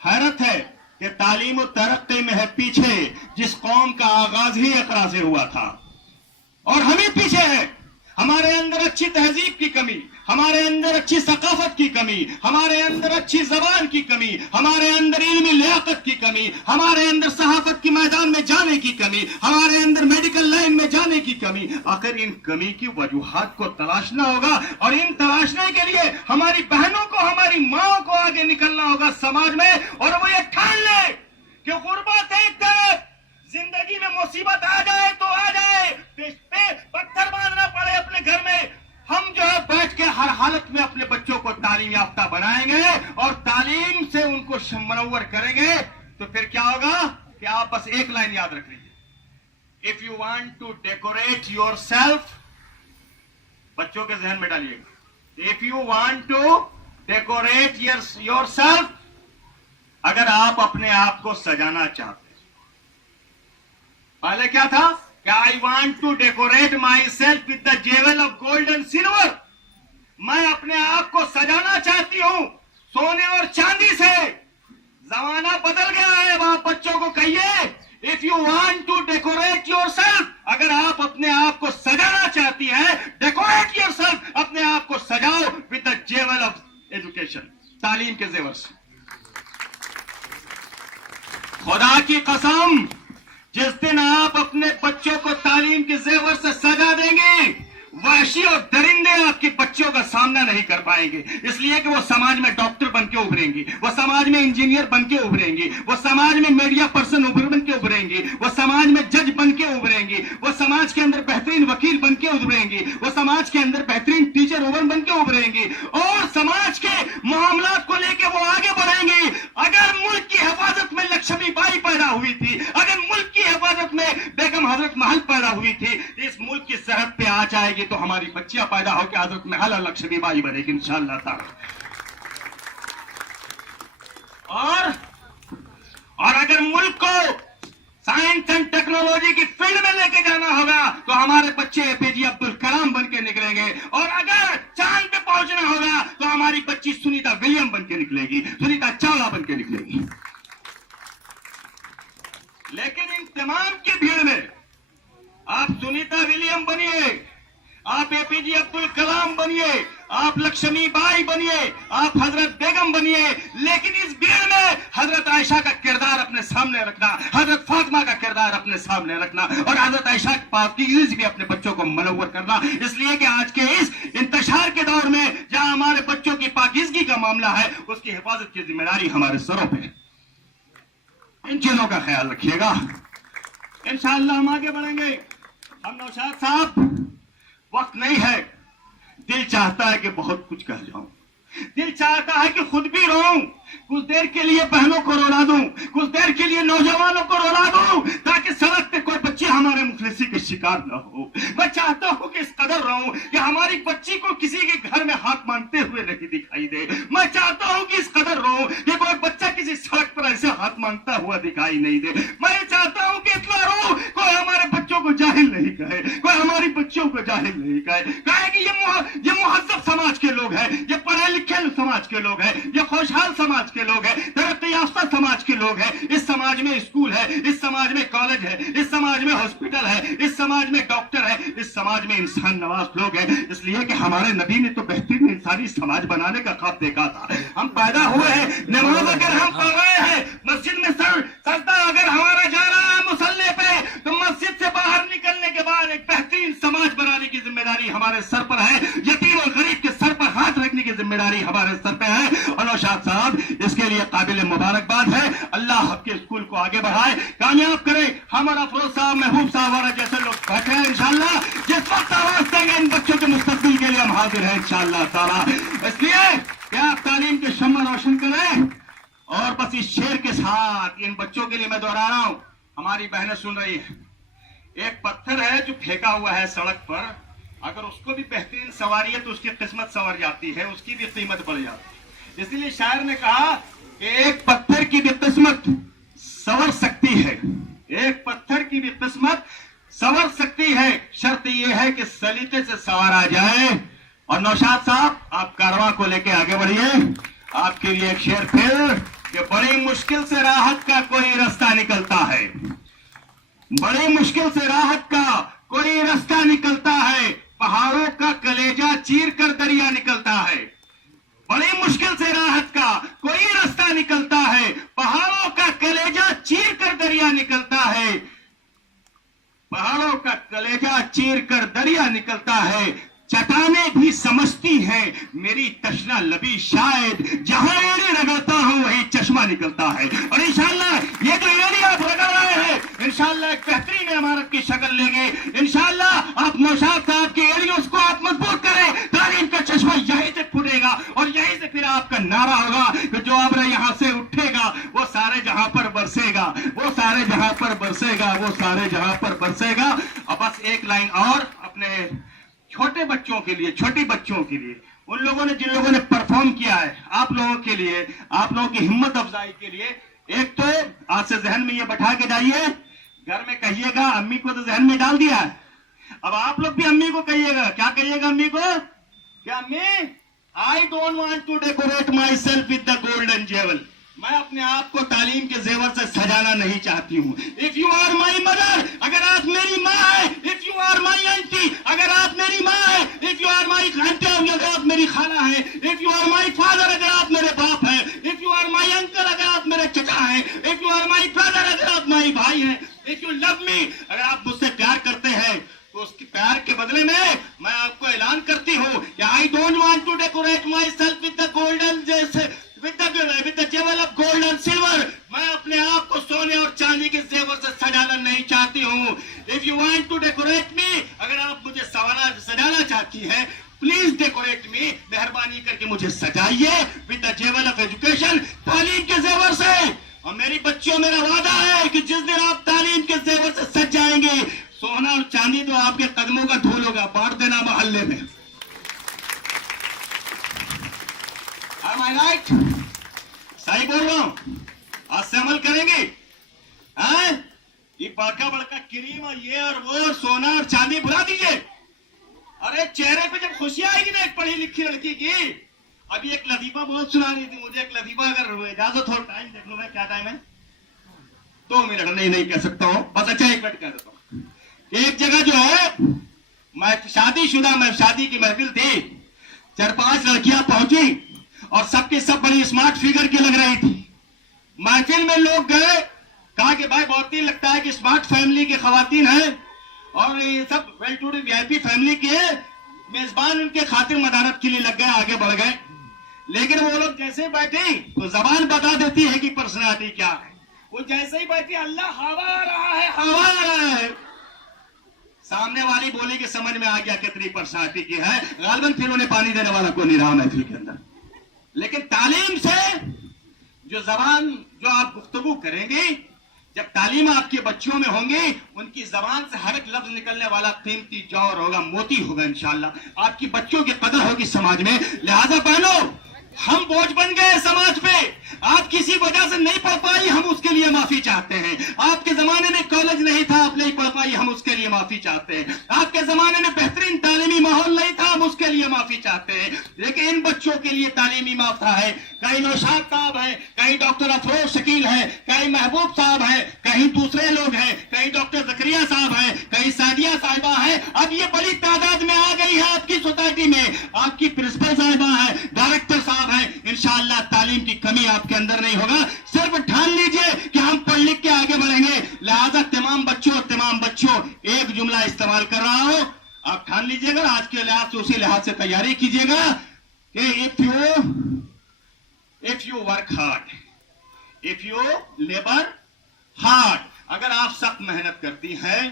حیرت ہے کہ تعلیم و ترقی میں ہے پیچھے جس قوم کا آغاز ہی اقرا سے ہوا تھا، اور ہمیں پیچھے ہے۔ ہمارے اندر اچھی تہذیب کی کمی، ہمارے اندر اچھی ثقافت کی کمی، ہمارے اندر اچھی زبان کی کمی، ہمارے اندر علمی لیاقت کی کمی، ہمارے اندر صحافت کی میدان میں جانے کی کمی، ہمارے اندر میڈیکل لائن میں جانے کی کمی۔ آخر ان کمی کی وجوہات کو تلاشنا ہوگا، اور ان تلاشنے کے لیے ہماری بہنوں کو، ہماری ماں کو آگے نکلنا ہوگا سماج میں، اور وہ یہ ٹھان لے کہ غربت ایک طرف، زندگی میں مصیبت آ جائے تو آ جائے، پہ پتھر باندھنا پڑے اپنے گھر میں، ہم جو ہے بیٹھ کے ہر حالت میں اپنے بچوں کو تعلیم یافتہ بنائیں گے اور تعلیم سے ان کو منور کریں گے۔ تو پھر کیا ہوگا کہ آپ بس ایک لائن یاد رکھ لیجیے، if you want to decorate yourself, بچوں کے ذہن میں ڈالیے گا، if you want to decorate yourself, اگر آپ اپنے آپ کو سجانا چاہتے ہیں، پہلے کیا تھا کہ I want to decorate myself with the jewel of gold and silver, میں اپنے آپ کو سجانا چاہتی ہوں سونے اور چاندی سے۔ زمانہ بدل گیا ہے، اب آپ بچوں کو کہیے if you want to decorate yourself, اگر آپ اپنے آپ کو سجانا چاہتی ہیں، ڈیکوریٹ یور سیلف، اپنے آپ کو سجاؤ with the jewel of education, تعلیم کے زیور سے۔ خدا کی قسم، جس دن آپ اپنے بچوں کو تعلیم کے زیور سے سجا دیں گے، وحشی اور درندے آپ کے بچوں کا سامنا نہیں کر پائیں گے، اس لیے کہ وہ سماج میں ڈاکٹر بن کے ابھریں گی، وہ سماج میں انجینئر بن کے ابھریں گی، وہ سماج میں میڈیا پرسن بن کے ابھریں گی، وہ سماج میں جج بن کے ابھریں گی، وہ سماج کے اندر بہترین وکیل بن کے ابھریں گی، وہ سماج کے اندر بہترین ٹیچر بن کے ابھریں گی، اور سماج کے معاملات کو لے کے وہ آگے بڑھیں گی۔ اگر ملک کی حفاظت میں لکشمی بائی پیدا ہوئی تھی، اگر ملک کی حفاظت میں بیگم حضرت محل پیدا ہوئی تھی، اس ملک کی سرحد پہ آ جائے گی تو ہماری بچیاں پیدا ہو کے حضرت محل اور لکشمی بائی بنے گی انشاءاللہ تعالی۔ اور اگر ملک کو سائنس اینڈ ٹیکنالوجی کی فیلڈ میں لے کے جانا ہوگا تو ہمارے بچے اے پی جے عبد الکلام بن کے نکلیں گے، اور اگر چاند پہ پہنچنا ہوگا تو ہماری بچی سنیتا ولیم بن کے نکلے گی، سنیتا چاولہ بن کے نکلے گی۔ لیکن ان تمام کی بھیڑ میں آپ سنیتا ولیم بنیے، آپ اے پی جے عبد الکلام بنیے، آپ لکشمی بائی بنیے، آپ حضرت بیگم بنیے، لیکن اس بھیڑ میں حضرت عائشہ کا کردار اپنے سامنے رکھنا، حضرت فاطمہ کا کردار اپنے سامنے رکھنا، اور حضرت عائشہ کی پاکیزگی سے بھی اپنے بچوں کو منور کرنا، اس لیے کہ آج کے اس انتشار کے دور میں جہاں ہمارے بچوں کی پاکیزگی کا معاملہ ہے، اس کی حفاظت کی ذمہ داری ہمارے سروں پہ ہے۔ ان چیزوں کا خیال رکھیے گا، انشاءاللہ ہم آگے بڑھیں گے۔ ہم نوشاد صاحب، وقت نہیں ہے، دل چاہتا ہے کہ بہت کچھ کہہ جاؤں، دل چاہتا ہے کہ خود بھی روؤں، کچھ دیر کے لیے بہنوں کو رولا دوں، کچھ دیر کے لیے نوجوانوں کو رولا دوں، تاکہ سڑک پہ کوئی بچی ہمارے مفلسی کے شکار نہ ہو۔ میں چاہتا ہوں کہ اس قدر رہوں کہ ہماری بچی کو کسی کے گھر میں ہاتھ مانگتے ہوئے نہیں دکھائی دے۔ میں چاہتا ہوں کہ اس قدر رہوں کہ کوئی بچہ کسی سڑک پر ایسے ہاتھ مانگتا ہوا دکھائی نہیں دے۔ میں چاہتا ہوں کہ اتنا رہوں کوئی ہمارے بچوں کو جاہل نہیں کہے، کوئی ہماری بچوں کو جاہل نہیں کہے کہ یہ مہذب سماج کے لوگ ہیں، یہ پڑھے لکھے سماج کے لوگ ہیں، یہ خوشحال سماج کے لوگ ہیں، ترقی یافتہ سماج کے لوگ ہیں۔ اس سماج میں اسکول ہے، اس سماج میں کالج ہے، اس سماج میں ہاسپٹل ہے، اس سماج میں ڈاکٹر ہے، اس سماج میں انسان نواز لوگ ہیں، اس لیے کہ ہمارے نبی نے تو بہترین انسانی سماج بنانے کا خواب دیکھا تھا۔ ہم پیدا ہوئے ہیں، نماز اگر ہم پڑھ رہے ہیں، مسجد میں سجدہ اگر ہمارا جا رہا ہے مصلی پہ، تو مسجد سے باہر نکلنے کے بعد ایک بہترین سماج بنانے کی ذمہ داری ہمارے سر پر ہے، یتیم اور غریب کے سر پر ہاتھ رکھنے کی ذمہ داری ہمارے سر پہ ہے۔ اور نوشاد صاحب اس کے لیے قابل مبارکباد ہے، اللہ آپ کے اسکول کو آگے بڑھائے، کامیاب کرے۔ ہم اور افروز صاحب، محبوب صاحب اور جیسے لوگ بیٹھے ہیں، انشاءاللہ جس وقت آواز دیں گے ان بچوں کے مستقبل کے لیے ہم حاضر ہیں انشاءاللہ تعالی۔ اس لیے کہ آپ تعلیم کے شمع روشن کریں، اور بس اس شعر کے ساتھ ان بچوں کے لیے میں دوہرا رہا ہوں، ہماری بہنیں سن رہی ہیں۔ ایک پتھر ہے جو پھینکا ہوا ہے سڑک پر، اگر اس کو بھی بہترین سواری ہے تو اس کی قسمت سنور جاتی ہے، اس کی بھی قیمت بڑھ جاتی ہے۔ اس لیے شاعر نے کہا کہ ایک پتھر کی بھی قسمت سنور سکتی ہے، ایک پتھر کی بھی قسمت سنور سکتی ہے، شرط یہ ہے کہ سلیقے سے سنوارا جائے۔ اور نوشاد صاحب آپ کارواں کو لے کے آگے بڑھیے، آپ کے لیے ایک شعر پھر کہ بڑی مشکل سے راحت کا کوئی راستہ نکلتا ہے، بڑی مشکل سے راحت کا کوئی راستہ نکلتا ہے، پہاڑوں کا کلیجہ چیر کر دریا نکلتا ہے، بڑی مشکل سے راحت کا کوئی راستہ نکلتا ہے، پہاڑوں کا کلیجہ چیر کر دریا نکلتا ہے، پہاڑوں کا کلیجہ چیر کر دریا نکلتا ہے، چٹانیں بھی سمجھتی ہیں میری تشنا لبی، شاید جہاں ایڑی رگڑتا ہوں وہی چشمہ نکلتا ہے۔ اور انشاءاللہ یہ جو ایڑی آپ رگڑ رہے ہیں انشاءاللہ ایک بہترین عمارت کی شکل لیں گے، انشاءاللہ آپ نوشاد صاحب کی ایڑیوں کو آپ مضبوط کریں، تعلیم کا چشمہ یہیں سے پھوٹے گا اور یہیں سے پھر آپ کا نعرہ ہوگا کہ جو ابر یہاں سے اٹھے گا وہ سارے جہاں پر برسے گا، وہ سارے جہاں پر برسے گا، وہ سارے جہاں پر برسے گا۔ اور بس ایک لائن اور اپنے چھوٹے بچوں کے لیے، چھوٹی بچوں کے لیے، ان لوگوں نے جن لوگوں نے پرفارم کیا ہے، آپ لوگوں کے لیے، آپ لوگوں کی ہمت افزائی کے لیے، ایک تو آج سے ذہن میں یہ بٹھا کے جائیے، گھر میں کہیے گا، امی کو تو ذہن میں ڈال دیا ہے، اب آپ لوگ بھی امی کو کہیے گا، کیا کہیے گا امی کو کہ امی I don't want to decorate myself with the golden jewel، میں اپنے آپ کو تعلیم کے زیور سے سجانا نہیں چاہتی ہوں۔ If you are my mother، اگر آپ میری ماں ہے، if you are my auntie، اگر آپ میری ماں ہے، if you are my auntie، اگر آپ میری خالہ ہے، if you are my father، اگر آپ میرے باپ ہیں، if you are my uncle، اگر آپ میرے چچا ہیں، if you are my brother، اگر آپ میری بھائی ہیں، if you love me، اگر آپ مجھ سے پیار کرتے ہیں تو اس کے پیار کے بدلے میں آپ کو اعلان کرتی ہوں کہ I don't want to decorate myself with the golden with the jewel of gold and silver، میں اپنے آپ کو سونے اور چاندی کے زیور سے سجانا نہیں چاہتی ہوں۔ If you want to decorate me، اگر آپ مجھے سجانا چاہتی ہے، پلیز ڈیکوریٹ می، مہربانی کر کے مجھے سجائیے with the jewel of education، تعلیم کے زیور سے۔ اور میری بچیوں، میرا وعدہ ہے کہ جس دن آپ تعلیم کے زیور سے سج جائیں گے، سونا اور چاندی تو آپ کے قدموں کا دھول ہوگا، بانٹ دینا محلے میں۔ Am I right؟ صحیح بول رہا ہوں؟ آج سے عمل کریں گے؟ یہ بڑکا بڑکا کریم اور یہ اور وہ اور سونا اور چاندی بھلا دیجئے۔ ارے چہرے پہ جب خوشی آئے گی نا ایک پڑھی لکھی لڑکی کی۔ ابھی ایک لطیفہ بہت سنا رہی تھی مجھے، ایک لطیفہ، اگر اجازت ہو ٹائم دیکھ لوں میں، کیا ٹائم ہے؟ 2 منٹ نہیں کہہ سکتا ہوں، بس اچھا 1 منٹ کہہ دیتا ہوں۔ ایک جگہ جو ہے شادی شدہ شادی کی محفل تھی، 4-5 لڑکیاں پہنچی اور سب کے سب بڑی اسمارٹ فگر کی لگ رہی تھی۔ محفل میں لوگ گئے، کہا کہ بھائی بہت ہی لگتا ہے کہ اسمارٹ فیملی کی خواتین ہیں اور یہ سب well to do VIP family کے میزبان ان کے خاطر مدارت کے لیے لگ گئے، آگے بڑھ گئے، لیکن وہ لوگ جیسے بیٹھے تو زبان بتا دیتی ہے کہ پرسنالٹی کیا ہے۔ وہ جیسے ہی بیٹھی، اللہ ہوا آ رہا ہے، ہوا آ رہا ہے، سامنے والی بولی کے سمجھ میں آ گیا کتنی پرسنالٹی کی ہے، غالباً پھر انہیں پانی دینے والا کوئی نہیں رہا محفل کے اندر۔ لیکن تعلیم سے جو زبان جو آپ گفتگو کریں گے، جب تعلیم آپ کے بچوں میں ہوں گے، ان کی زبان سے ہر ایک لفظ نکلنے والا قیمتی جوہر ہوگا، موتی ہوگا انشاءاللہ، آپ کی بچوں کی قدر ہوگی سماج میں۔ لہذا بہنوں، ہم بوجھ بن گئے سماج پہ، آپ کسی وجہ سے نہیں پڑھ پائی، ہم اس کے لیے معافی چاہتے ہیں۔ آپ کے زمانے میں کالج نہیں تھا، آپ نہیں پڑھ پائی، ہم اس کے لیے معافی چاہتے ہیں۔ آپ کے زمانے میں بہترین تعلیمی ماحول نہیں تھا، ہم اس کے لیے معافی چاہتے ہیں۔ لیکن ان بچوں کے لیے تعلیمی معافی ہے، کہیں نوشاد صاحب ہے، کہیں ڈاکٹر افروز شکیل ہے، کہیں محبوب صاحب ہے، کہیں دوسرے لوگ ہیں، کہیں ڈاکٹر زکریا صاحب ہے، کہیں سعدیہ صاحبہ ہے۔ اب یہ بڑی تعداد میں آ گئی ہے آپ کی سوسائٹی میں، آپ کی پرنسپل صاحبہ ہے، ڈائریکٹر صاحب ہے۔ انشاءاللہ تعلیم کی کمی آپ کے اندر نہیں ہوگا، صرف ٹھان لیجئے کہ ہم پڑھ لکھ کے آگے بڑھیں گے۔ لہذا تمام بچوں ایک جملہ استعمال کر رہا ہوں، آپ ٹھان لیجئے گا، آج کے لحاظ سے اسی لحاظ سے تیاری کیجئے گا کہ if you work hard، if you labor hard، اگر آپ سخت محنت کرتی ہیں،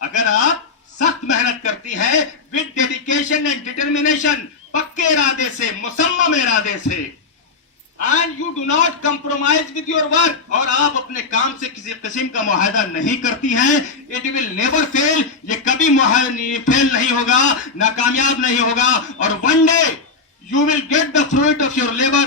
اگر آپ سخت محنت کرتی ہے with dedication and determination، پکے ارادے سے، مصمم ارادے سے، and you do not compromise with your work، اور آپ اپنے کام سے کسی قسم کا معاہدہ نہیں کرتی ہیں، it will never fail، یہ کبھی فیل نہیں ہوگا، ناکامیاب نہیں ہوگا، اور one day You will get the fruit of your labor.